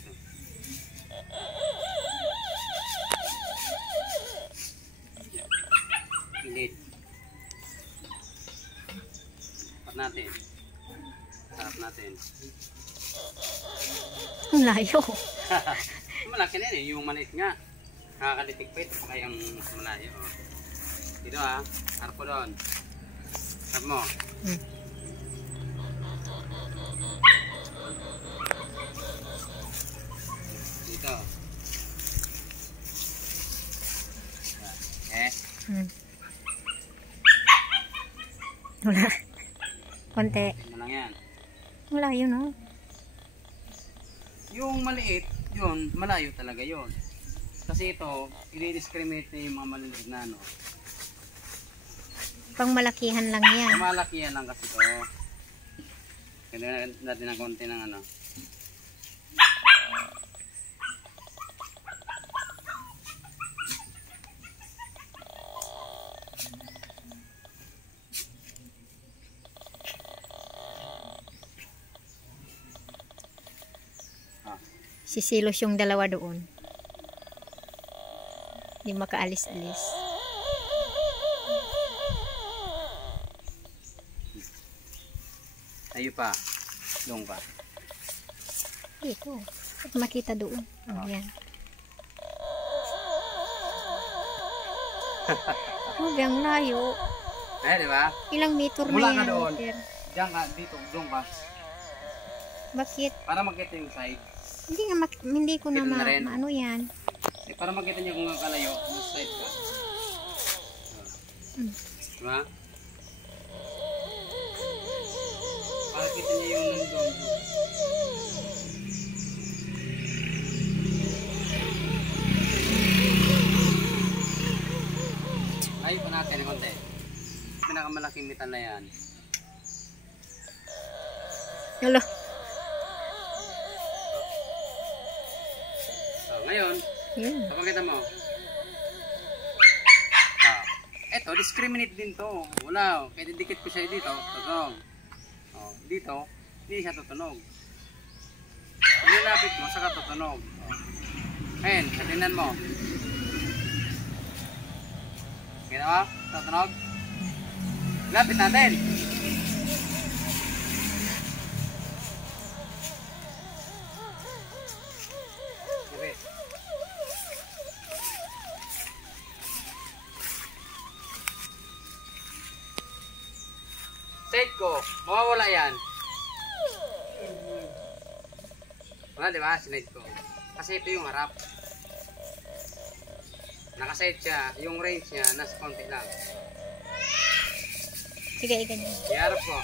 dito. Pilit. Harap natin. Harap natin. Ang layo. Malaki na yun, yung maliit nga. Nakakalitikpit, ay ang malayo. Oh. Dito ha, harap ko doon. Harap mo. Dito. Okay. Wala. Konti. Ano lang yan. Ang layo, no? Yung maliit, yun, malayo talaga yun. Kasi ito, i-discriminate na yung mga maliliit na ano. Pang malakihan lang yan. Yung malakihan lang kasi ito. Kaya natin ng konti ng ano. Sisilos yung dalawa doon. Hindi makaalis-alis. Tayo pa. Doon pa. Dito. At makita doon. Ayan. Grabe, ang layo. Eh, di ba? Ilang meter na Mula yan? ka doon. Meter. Diyan ka, dito, doon ka. Bakit? Para makita yung side. Hindi nga, hindi ko na Dito na rin. maano yan. Eh, para makita niyo kung kalayo, yung side ka. Diba? Para kita niyo yung nandun. Ayaw pa natin konti. Pinakamalaking metal na yan. Hello. So, ngayon, kapag kita mo, eto, discriminate din to. Wala, kaya didikit ko siya dito, tutunog. Oh, dito, hindi siya tutunog. Pag nilapit mo, saka tutunog. Ngayon, tingnan mo. Ginawa, tutunog. Lapit natin. Side ko, mawawala yan. Wala, diba? Sinide ko. Kasi ito yung harap. Nakaside siya. Yung range niya, nasa konti lang. Sige, ikan. Iharap ko.